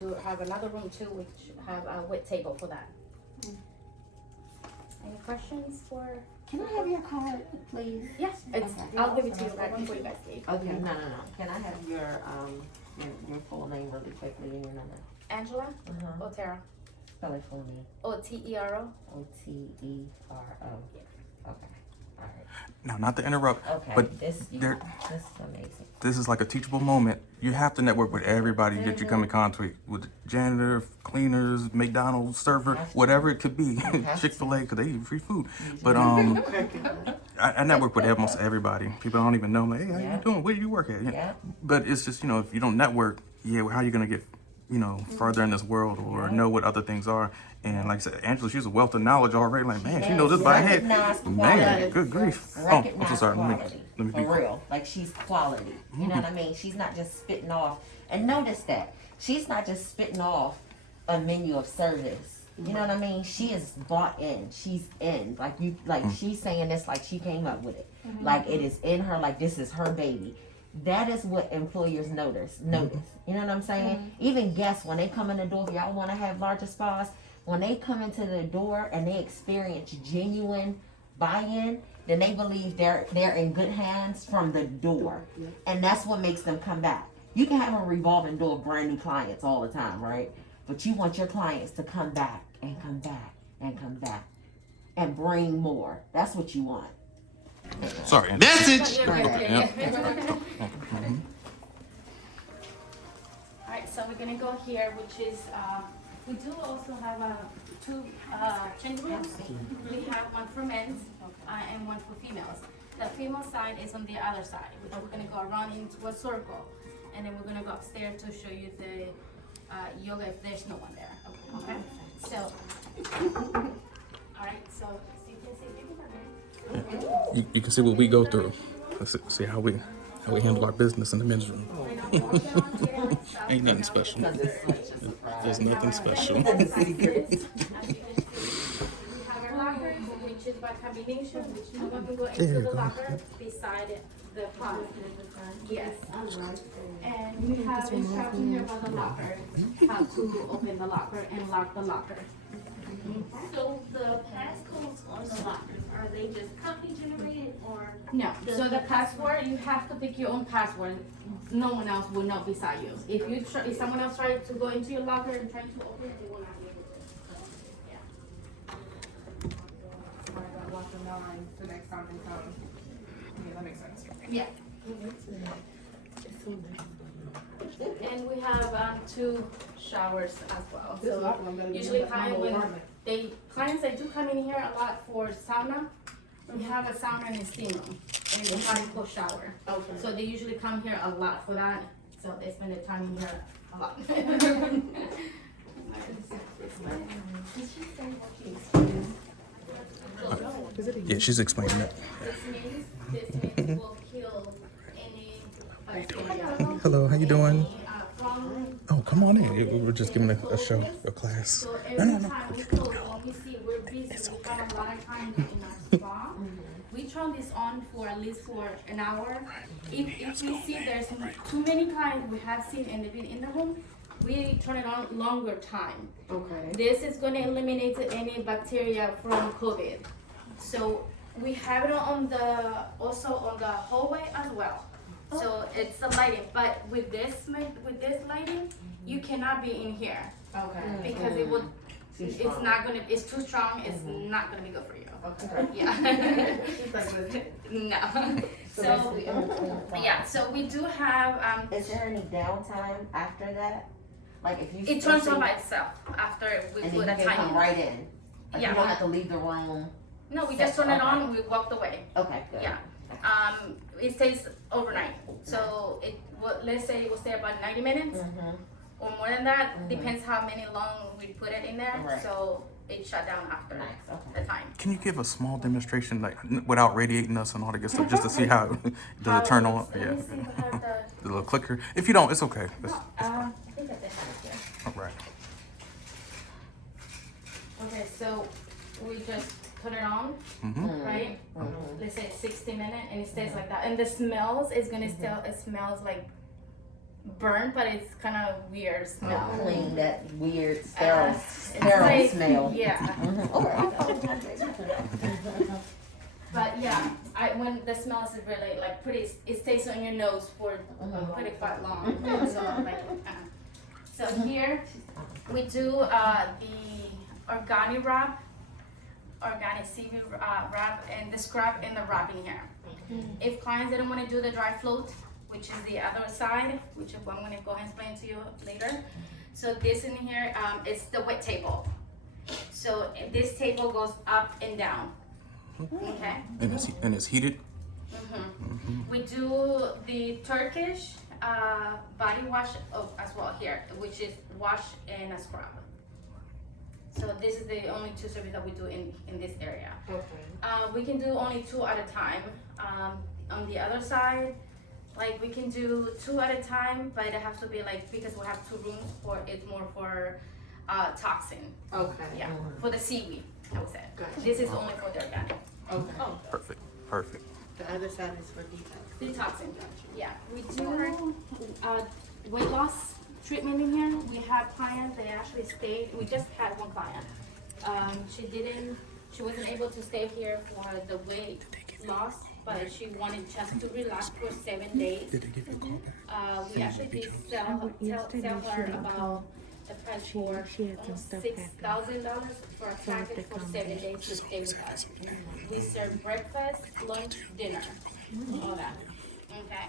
to have another room too, which have a wet table for that. Any questions for? Can I have your card, please? Yes, it's, Okay. I'll give it to you right before you guys leave. Okay, no. Can I have your full name really quickly and your number? Angela Otero. Spell it for me. Otero. Otero. Okay. All right. Now, not to interrupt, Okay. but This is amazing. this is like a teachable moment. You have to network with everybody that you come in contact with, the janitor, cleaners, McDonald's server, whatever it could be. Chick-fil-A, because they eat free food. But I network with almost everybody. People don't even know, like, hey, how you doing? Where do you work at? Yeah. But it's just, if you don't network, how are you going to get, further in this world or know what other things are? And like I said, Angela, she's a wealth of knowledge already. Like, man, she knows this by head. Man, good grief. Oh, I'm so sorry. Let me be For real. Like, she's quality. You know what I mean? She's not just spitting off. And notice that. She's not just spitting off a menu of service. You know what I mean? She is bought in. She's in. She's saying this like she came up with it. Like, it is in her, like this is her baby. That is what employers notice. You know what I'm saying? Even guests, when they come in the door, if y'all want to have larger spas, when they come into the door and they experience genuine buy-in, then they believe they're in good hands from the door. And that's what makes them come back. You can have a revolving door of brand new clients all the time, right? But you want your clients to come back and come back and come back and bring more. That's what you want. Sorry. Message! Alright, so we're gonna go here, which is, we do also have two change rooms. We have one for men's and one for females. The female side is on the other side, which we're gonna go around into a circle. And then we're gonna go upstairs to show you the yoga if there's no one there. Okay? So, alright, so you can see people are there. You can see what we go through. Let's see how we handle our business in the men's room. Ain't nothing special. There's nothing special. As you can see, we have our lockers, which is by combination, which no one can go into the locker beside the closet. Yes. And we have instruction here by the locker, how to open the locker and lock the locker. So the passcodes on the lockers, are they just company generated or? No, so the password, you have to pick your own password. No one else will know beside you. If someone else tries to go into your locker and try to open it, they will not be able to. Yeah. Lock the line the next time they come. Yeah, that makes sense. Yeah. And we have two showers as well. So usually clients that do come in here a lot for sauna, we have a sauna and a steam room and a hot and cold shower. Okay. So they usually come here a lot for that. So they spend their time in here a lot. Yeah, she's explaining that. This means will kill any bacteria. Hello, how you doing? From Oh, come on in. We're just giving a show, a class. So every time we close, when we see we're busy, we got a lot of time in our spa. We turn this on for at least for an hour. If we see there's too many clients we have seen in the room, we turn it on longer time. Okay. This is going to eliminate any bacteria from COVID. So we have it also on the hallway as well. So it's the lighting, but with this lighting, you cannot be in here. Okay. Because it's too strong, it's not gonna be good for you. Okay. Yeah. No. So we do have, Is there any downtime after that? Like, if you it turns on by itself after we and put then a you can come time. right in. Like, Yeah. you don't have to leave the room. No, we just turn it on and we walked away. Okay, good. Yeah. It stays overnight. So let's say it will stay about 90 minutes or more than that. Depends how many long we put it in there. Right. So it shut down after the time. Can you give a small demonstration, like without radiating us and all that good stuff, just to see how does it turn on? Let me see if I have The little clicker. If you don't, it's okay. I think that they have it here. All right. Okay, so we just put it on, right? Let's say 60 minutes, and it stays like that. And the smells is gonna still, it smells like burnt, but it's kind of weird smell. Clean that weird sterile It's like- smell. Yeah. Mhm. But yeah, when the smell is really like pretty, it stays on your nose for pretty quite long. So like, so here we do the organic wrap, organic seaweed wrap, and the scrub and the wrapping here. If clients didn't want to do the dry float, which is the other side, which I'm going to go ahead and explain to you later. So this in here is the wet table. So this table goes up and down. Okay. And it's heated. We do the Turkish body wash as well here, which is wash and a scrub. So this is the only two services that we do in this area. Okay. We can do only 2 at a time. On the other side, like we can do 2 at a time, but it has to be like, because we have 2 rooms for, it's more for toxin. Okay. Yeah, for the seaweed, I would say. Gotcha. This is only for the organic. Okay. Perfect. Perfect. The other side is for detox. Detoxing. Yeah, we do weight loss treatment in here. We have clients, they actually stayed, we just had one client. She wasn't able to stay here for the weight loss, but she wanted just to relax for 7 days. We actually did tell her about the price for almost $6,000 for a package for 7 days to stay with us. We serve breakfast, lunch, dinner, all that. Okay.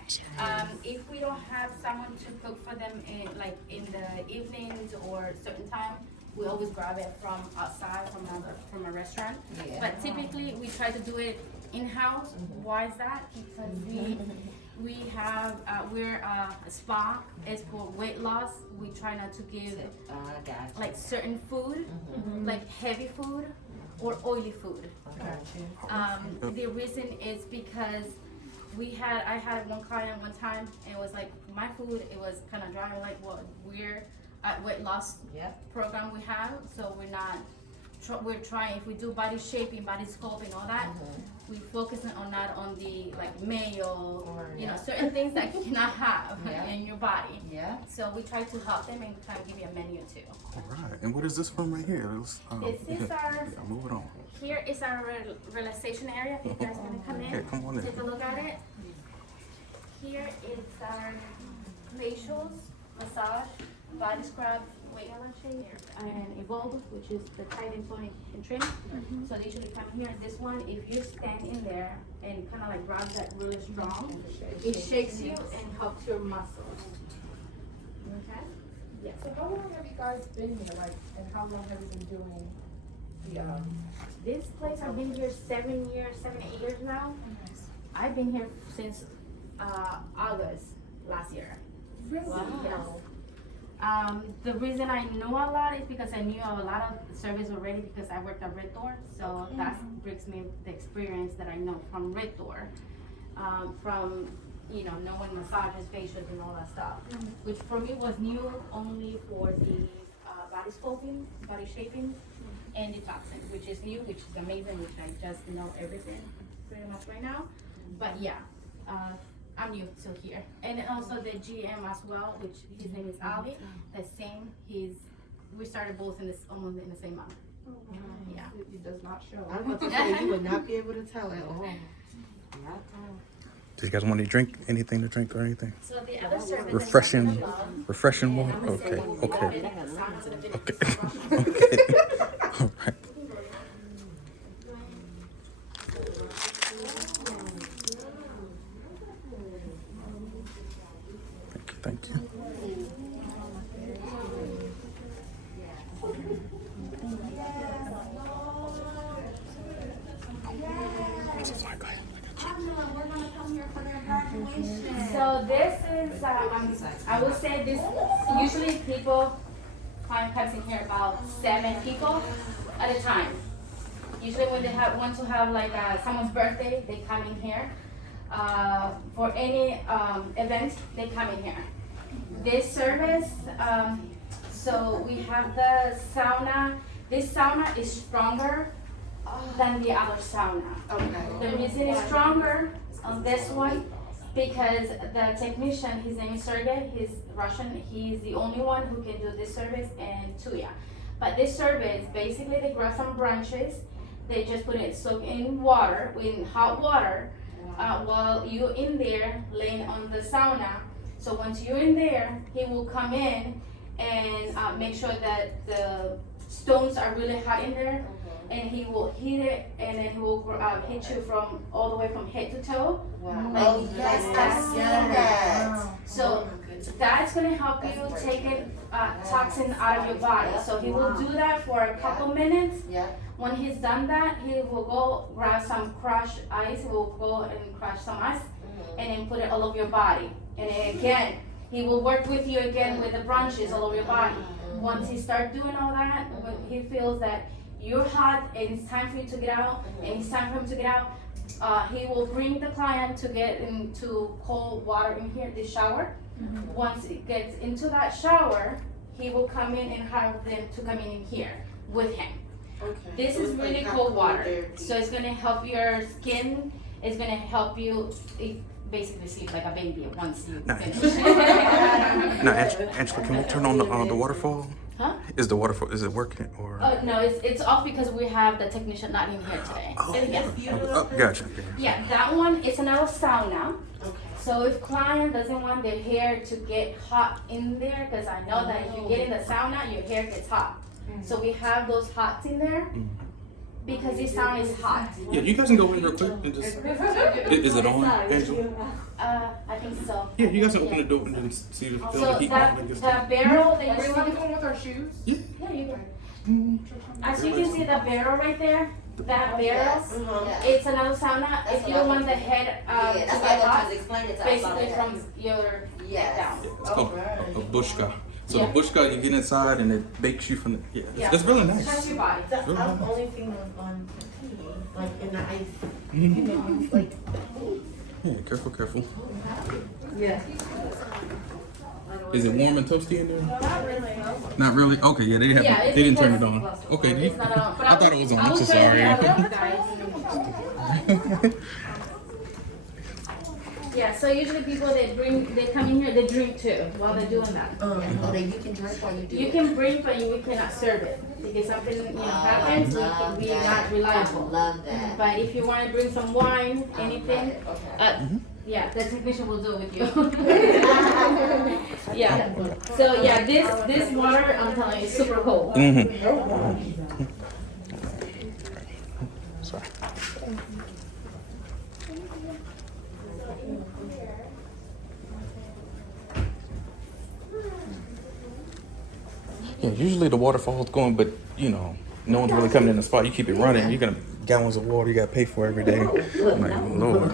If we don't have someone to cook for them in the evenings or certain time, we always grab it from outside from a restaurant. Yeah. But typically we try to do it in-house. Why is that? Because we have we're a spa. It's for weight loss. We try not to give like certain food, like heavy food or oily food. The reason is because I had one client one time, and it was like my food, it was kind of dry. Like, well, we're at weight loss program we have, so we're trying, if we do body shaping, body sculpting, all that, we focus on not on the like mayo or certain things that you cannot have in your body. Yeah. So we try to help them and try to give you a menu too. All right. And what is this from right here? This is our. Move it on. Here is our relaxation area. If you guys want to come in, Okay, come on in. take a look at it. Here is our facials, massage, body scrub, weight shave, and evolve, which is the tighten, tone, and trim. So they usually come here. This one, if you stand in there and kind of like grab that really strong, it shakes you and helps your muscles. Okay? Yes. So how long have you guys been here? Like, and how long have you been doing the This place, I've been here 7 years, 7, 8 years now. I've been here since August last year. Really? Yes. The reason I know a lot is because I knew a lot of service already because I worked at Red Door. So that brings me the experience that I know from Red Door. From knowing massages, facials, and all that stuff. Which for me was new only for the body sculpting, body shaping, and detoxing, which is new, which is amazing, which I just know everything pretty much right now. But yeah, I'm new to here. And also the GM as well, which his name is Ali. The same, we started both almost in the same month. Yeah. It does not show. I was about to say, you would not be able to tell at all. Do you guys want to drink anything to drink or anything? So the other service Refreshing water? Okay. Okay. All right. Thank you. So this is, I would say this, usually client comes in here about 7 people at a time. Usually when they want to have like someone's birthday, they come in here. For any event, they come in here. This service, so we have the sauna. This sauna is stronger than the other sauna. Okay. The reason it's stronger on this one Because the technician, his name is Sergey, he's Russian, he's the only one who can do this service in Tuya. But this service, basically they grab some branches, they just put it soak in water, in hot water, while you're in there laying on the sauna. So once you're in there, he will come in and make sure that the stones are really hot in there, and he will heat it, and then he will hit you from all the way from head to toe. Wow. Like, Oh yes, I've seen that. So that's gonna help you take toxin out of your body. So he will do that for a couple minutes. Yeah. When he's done that, he will go grab some crushed ice. He will go and crush some ice, and then put it all over your body. And then again, he will work with you again with the branches all over your body. Once he starts doing all that, when he feels that you're hot and it's time for you to get out, and it's time for him to get out, he will bring the client to get into cold water in here, the shower. Once it gets into that shower, he will come in and have them to come in here with him. Okay. This So is it's really like cold hot water, therapy. so it's gonna help your skin. It's gonna help you basically sleep like a baby once you Nice. finish. Now, Angela, can we turn on the waterfall? Huh? Is the waterfall, is it working or? No, it's off because we have the technician not in here today. Oh, Yeah. oh, gotcha. Yeah, that one is another sauna. Okay. So if client doesn't want their hair to get hot in there, because I know that if you get in the sauna, your hair gets hot. So we have those hots in there because this sauna is hot. Yeah, you guys can go in real quick and just, is it on, Angela? I think so. Yeah, you guys can open the door and then see the So heat. that barrel that you see, Go with our shoes? Yeah. yeah, you can. As you can see the barrel right there, that barrel, it's another sauna. If you want the head to That's get why I hot, was explain it to us. basically from your Yes. down. It's called a bushka. So Yeah. the bushka, you get inside and it bakes you from the, yeah, Yeah. it's really Touch nice. your body. That's the only thing on TV, like in the ice. You know, it's like. Yeah, careful. Yeah. Is it warm and toasty in there? Not really. Not really? Okay, yeah, they Yeah, it's didn't turn it because- on. Okay, It's not on, but I thought it was on, I I'm will so show you sorry. the other guys. Yeah, so usually people they come in here, they drink too while they're doing that. Oh, that you can drink while you do You it. can drink, but you cannot serve it because something happens, we can be not reliable. Love that. But if you want to bring some wine, anything, Okay. yeah, the technician will do it with you. Yeah. So yeah, this water, I'm telling you, is super cold. Sorry. Yeah, usually the waterfall's going, but you know, no one's really coming in the spot. You keep it running. You got gallons of water you got to pay for every day. I'm like, Lord.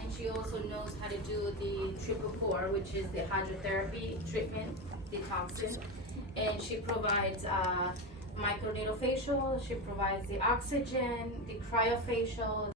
And she also knows how to do the triple core, which is the hydrotherapy treatment, the toxin. And she provides microneedle facial, she provides the oxygen, the cryofacial,